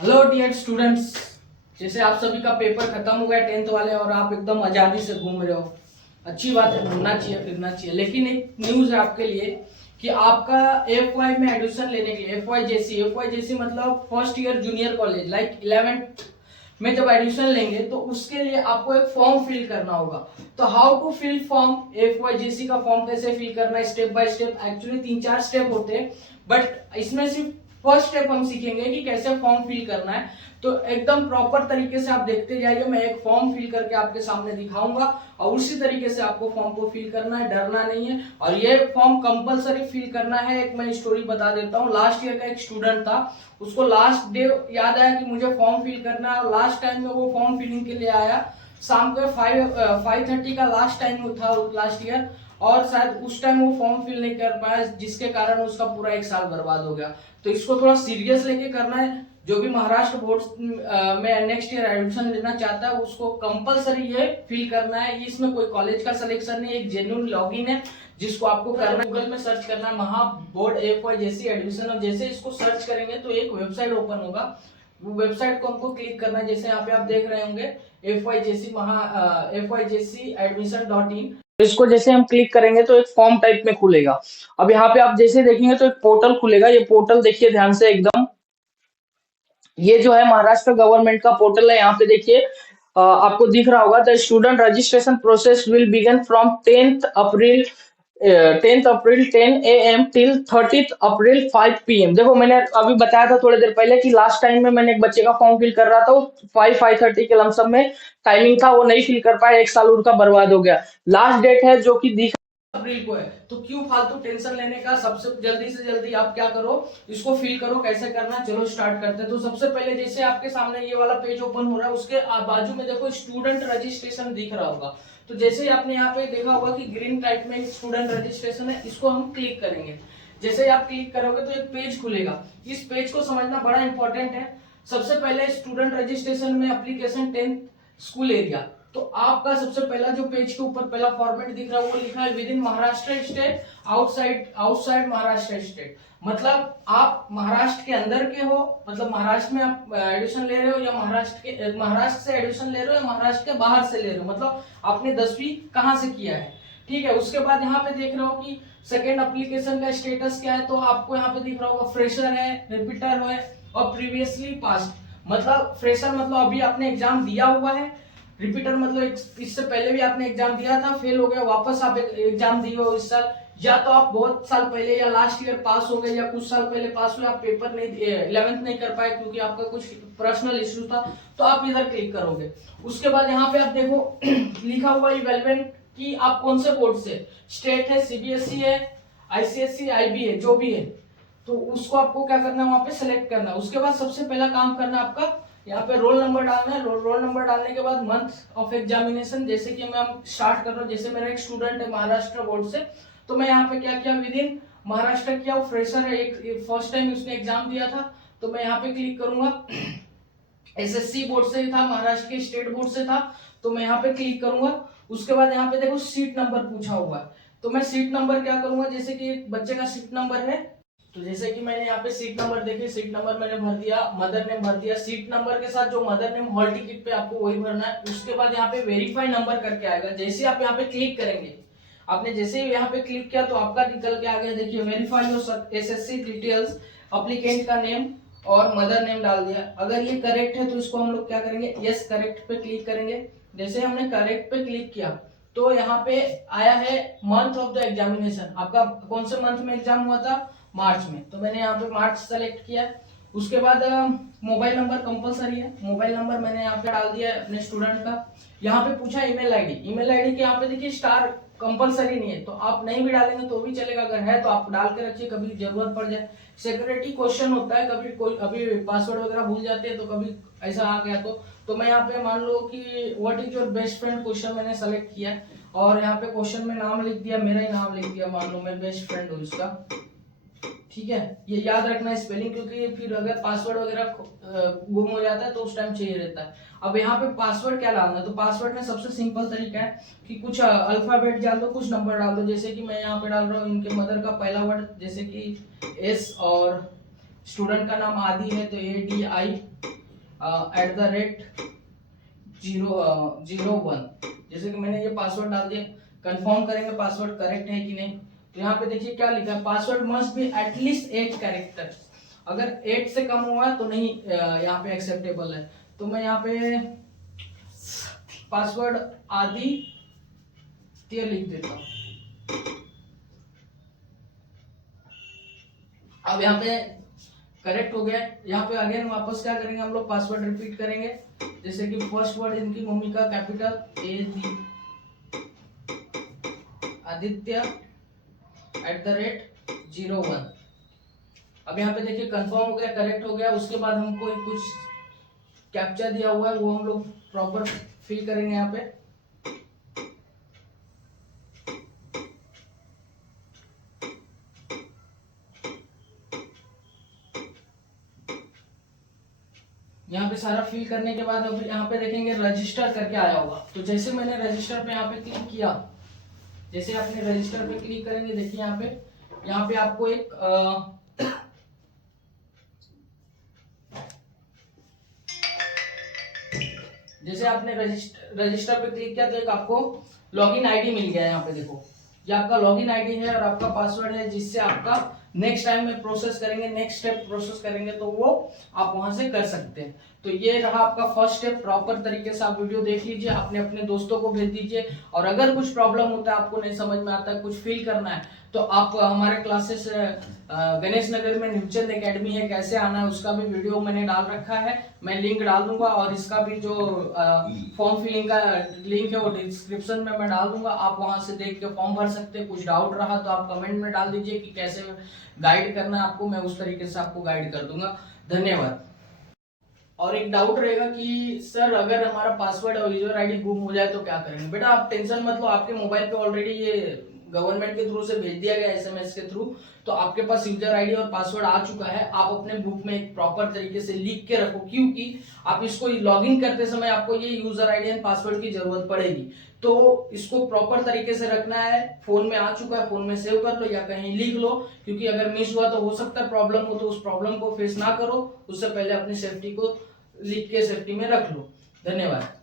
Hello dear students. जैसे आप सभी का पेपर खत्म हो गया 10th वाले और आप एकदम आज़ादी से घूम रहे हो। अच्छी बात है, घूमना चाहिए फिरना चाहिए, लेकिन एक न्यूज़ है आपके लिए कि आपका एफ वाई में एडमिशन लेने के लिए एफ वाई जेसी मतलब first year junior college like 11th में जब एडमिशन लेंगे तो उसके लिए आपको एक फॉर्म फिल करना होगा। तो how to fill form, F Y JC का फॉर्म कैसे फिल करना है step by step. Actually 3-4 step होते हैं, बट इसमें सिर्फ फर्स्ट स्टेप हम सीखेंगे कि कैसे फॉर्म फिल करना है। तो एकदम प्रॉपर तरीके से आप देखते जाइए, मैं एक फॉर्म फिल करके आपके सामने दिखाऊंगा और उसी तरीके से आपको फॉर्म को फिल करना है, डरना नहीं है। और ये फॉर्म कंपलसरी फिल करना है। एक मैं स्टोरी बता देता हूँ। लास्ट ईयर का एक स्टूडेंट था, उसको लास्ट डे याद आया कि मुझे फॉर्म फिल करना है और लास्ट टाइम में वो फॉर्म फिलिंग के लिए आया। शाम को 5:30 का लास्ट टाइम था लास्ट ईयर, और शायद उस टाइम वो फॉर्म फिल नहीं कर पाया, जिसके कारण उसका पूरा एक साल बर्बाद हो गया। तो इसको थोड़ा सीरियस लेके करना है। जो भी महाराष्ट्र बोर्ड में नेक्स्ट ईयर एडमिशन लेना चाहता है उसको कंपलसरी ये फिल करना है। इसमें कोई कॉलेज का सिलेक्शन नहीं, एक जेन्युइन लॉगिन है जिसको आपको करना है। गूगल में सर्च करना है महा बोर्ड एफ वाई जेसी एडमिशन, और जैसे इसको सर्च करेंगे तो एक वेबसाइट ओपन होगा। वो वेबसाइट को हमको क्लिक करना है। जैसे यहाँ पे आप देख रहे होंगे FYJC admission.in। इसको जैसे हम क्लिक करेंगे तो एक फॉर्म टाइप में खुलेगा। अब यहाँ पे आप जैसे देखेंगे तो एक पोर्टल खुलेगा। ये पोर्टल देखिए ध्यान से एकदम, ये जो है महाराष्ट्र गवर्नमेंट का पोर्टल है। यहाँ पे देखिए आपको दिख रहा होगा, the student registration process will begin from 10th April 10 AM till 30th April 5 PM। देखो मैंने अभी बताया था थोड़ी देर पहले कि लास्ट टाइम में मैंने एक बच्चे का फॉर्म फिल कर रहा था, वो 5:30 के लमसम में टाइमिंग था, वो नहीं फिल कर पाया, एक साल उनका बर्बाद हो गया। लास्ट डेट है जो कि दिख अप्रैल को है। तो क्यों फालतू टेंशन लेने का, सबसे जल्दी से जल्दी आप क्या करो, इसको फिल करो। कैसे करना, चलो स्टार्ट करते हैं। तो सबसे पहले जैसे आपके सामने ये वाला पेज ओपन हो रहा है, उसके बाजू में देखो स्टूडेंट रजिस्ट्रेशन दिख रहा होगा। तो जैसे ही आपने यहाँ पे देखा होगा कि ग्रीन टाइप में स्टूडेंट रजिस्ट्रेशन है, इसको हम क्लिक करेंगे। जैसे ही आप क्लिक करोगे तो एक पेज खुलेगा। इस पेज को समझना बड़ा इंपॉर्टेंट है। सबसे पहले स्टूडेंट रजिस्ट्रेशन में एप्लीकेशन 10th स्कूल एरिया। तो आपका सबसे पहला जो पेज के ऊपर पहला फॉर्मेट दिख रहा है वो लिखा है with in Maharashtra state, outside Maharashtra state. मतलब आप महाराष्ट्र के अंदर के हो, मतलब महाराष्ट्र में आप एडमिशन ले रहे हो, या महाराष्ट्र से एडमिशन ले रहे हो, या महाराष्ट्र के बाहर से ले रहे हो, मतलब आपने 10वीं कहाँ से किया है। ठीक है। उसके बाद यहाँ पे देख रहे हो कि सेकेंड एप्लीकेशन का स्टेटस क्या है। तो आपको यहाँ पे दिख रहा होगा फ्रेशर है, रिपीटर है और प्रीवियसली पास। मतलब फ्रेशर मतलब अभी आपने एग्जाम दिया हुआ है, रिपीटर मतलब इससे पहले भी आपने एग्जाम दिया था, फेल हो गया, वापस आप एग्जाम दिए हो इस साल, या तो आप बहुत साल पहले या लास्ट ईयर पास हो गए, या कुछ साल पहले पास हुए, आप पेपर नहीं 11th नहीं कर पाए क्योंकि आपका कुछ पर्सनल इश्यू था, तो आप इधर क्लिक करोगे। उसके बाद यहाँ पे आप देखो लिखा हुआ इवेलवेंट कि आप कौन से बोर्ड से, स्टेट है, सीबीएसई है, आईसीएसई, आईबी है, जो भी है, तो उसको आपको क्या करना है वहां पे सेलेक्ट करना है। उसके बाद सबसे पहला काम करना है आपका, यहाँ पे रोल नंबर डालना है। रोल नंबर डालने के बाद मंथ ऑफ एग्जामिनेशन, जैसे कि मैं स्टार्ट कर रहा हूँ। जैसे मेरा एक स्टूडेंट है महाराष्ट्र बोर्ड से, तो मैं यहाँ पे क्या किया, विद इन महाराष्ट्र किया। वो फ्रेशर है, एक फर्स्ट टाइम उसने एग्जाम दिया था, तो मैं यहाँ पे क्लिक करूंगा। एसएससी बोर्ड से था, महाराष्ट्र के स्टेट बोर्ड से था, तो मैं यहाँ पे क्लिक करूंगा। उसके बाद यहाँ पे देखो सीट नंबर पूछा हुआ है, तो मैं सीट नंबर क्या करूंगा, जैसे कि बच्चे का सीट नंबर है, तो जैसे कि मैंने यहाँ पे सीट नंबर देखे, सीट नंबर मैंने भर दिया, मदर नेम भर दिया। सीट नंबर के साथ जो मदर नेम हॉल टिकट पे आपको वही भरना है। उसके बाद यहाँ पे वेरीफाई नंबर करके आएगा। जैसे आप यहाँ पे क्लिक करेंगे, आपने जैसे ही यहाँ पे क्लिक किया तो आपका निकल के आ गया, देखिए verify your SSC details, applicant का नेम और मदर नेम डाल दिया। अगर ये करेक्ट है तो इसको हम लोग क्या करेंगे, यस करेक्ट पे क्लिक करेंगे। जैसे हमने करेक्ट पे क्लिक किया तो यहाँ पे आया है मंथ ऑफ द एग्जामिनेशन, आपका कौन से मंथ में एग्जाम हुआ था, मार्च में, तो मैंने यहाँ पे मार्च सेलेक्ट किया। उसके बाद मोबाइल नंबर कंपलसरी है, मोबाइल नंबर मैंने यहाँ पे डाल दिया अपने स्टूडेंट का। यहाँ पे पूछा ईमेल आईडी, ईमेल आईडी के यहाँ पे देखिए स्टार कंपलसरी नहीं है, तो आप नहीं भी डालेंगे तो भी चलेगा, अगर है तो आप डाल के रखिए, कभी जरूरत पड़ जाए। सिक्योरिटी क्वेश्चन होता है, कभी कोई अभी पासवर्ड वगैरह भूल जाते हैं, तो कभी ऐसा आ गया तो मैं यहाँ पे मान लो कि what is your best friend question मैंने सेलेक्ट किया, और यहाँ पे क्वेश्चन में नाम लिख दिया, मेरा ही नाम लिख दिया, मान लो मैं बेस्ट फ्रेंड हूँ इसका। ठीक है, ये याद रखना है स्पेलिंग, क्योंकि फिर अगर पासवर्ड वगैरह गुम हो जाता है तो उस टाइम चाहिए रहता है। अब यहाँ पे पासवर्ड क्या डालना है, तो पासवर्ड में सबसे सिंपल तरीका है कि कुछ अल्फाबेट डाल दो, कुछ नंबर डाल दो। जैसे कि मैं यहाँ पे डाल रहा हूँ इनके मदर का पहला वर्ड, जैसे कि एस और स्टूडेंट का नाम आदि है तो ADI@001। जैसे कि मैंने ये पासवर्ड डाल दिया, कंफर्म करेंगे पासवर्ड करेक्ट है कि नहीं। तो यहाँ पे देखिए क्या लिखा है, password must be at least 8 character. अगर 8 से कम हुआ तो नहीं यहाँ पे एक्सेप्टेबल है। तो मैं यहाँ पे पासवर्ड आदित्य लिख देता हूँ। अब यहाँ पे करेक्ट हो गया। यहाँ पे अगेन वापस क्या करेंगे हम लोग, पासवर्ड रिपीट करेंगे। जैसे कि फर्स्ट वर्ड इनकी मम्मी का कैपिटल ADITY@01। अब यहाँ पे देखिए कंफर्म हो गया, करेक्ट हो गया। उसके बाद हमको कुछ कैप्चा दिया हुआ है वो हम लोग प्रॉपर फिल करेंगे यहाँ पे। यहाँ पे सारा फिल करने के बाद अब यहाँ पे देखेंगे रजिस्टर करके आया होगा। तो जैसे मैंने रजिस्टर पे यहाँ पे क्लिक किया, जैसे आपने रजिस्टर पे क्लिक करेंगे, देखिए यहाँ पे आपको एक जैसे आपने रजिस्टर पे क्लिक किया तो एक आपको लॉगिन आईडी मिल गया। यहाँ पे देखो ये आपका लॉगिन आईडी है और आपका पासवर्ड है, जिससे आपका नेक्स्ट टाइम में प्रोसेस करेंगे, नेक्स्ट स्टेप प्रोसेस करेंगे तो वो आप वहां से कर सकते हैं। तो ये रहा आपका फर्स्ट स्टेप। प्रॉपर तरीके से आप वीडियो देख लीजिए, अपने दोस्तों को भेज दीजिए। और अगर कुछ प्रॉब्लम होता है, आपको नहीं समझ में आता है, कुछ फील करना है, तो आप हमारे क्लासेस गणेश नगर में न्यूचंद एकेडमी है, कैसे आना है उसका भी वीडियो मैंने डाल रखा है। मैं लिंक डाल दूंगा और इसका भी जो फॉर्म फिलिंग का लिंक है वो डिस्क्रिप्शन में मैं डाल दूंगा। आप वहां से देख के फॉर्म भर सकते हैं। कुछ डाउट रहा तो आप कमेंट में डाल दीजिए कि कैसे गाइड करना है आपको, मैं उस तरीके से आपको गाइड कर दूंगा। धन्यवाद। और एक डाउट रहेगा कि सर अगर हमारा पासवर्ड और यूजर आईडी गुम हो जाए तो क्या करेंगे। बेटा आप टेंशन मत लो, आपके मोबाइल पे ऑलरेडी ये गवर्नमेंट के थ्रू से भेज दिया गया SMS के थ्रू। तो आपके पास यूजर आईडी और पासवर्ड आ चुका है। आप अपने बुक में एक प्रॉपर तरीके से लिख के रखो, क्योंकि आप इसको लॉगिन करते समय आपको ये यूजर आईडी एंड पासवर्ड की जरूरत पड़ेगी। तो इसको प्रॉपर तरीके से रखना है। फोन में आ चुका है, फोन में सेव कर लो या कहीं लिख लो, क्योंकि अगर मिस हुआ तो हो सकता है प्रॉब्लम हो, तो उस प्रॉब्लम को फेस ना करो। उससे पहले अपनी सेफ्टी को लिख के सेफ्टी में रख लो। धन्यवाद।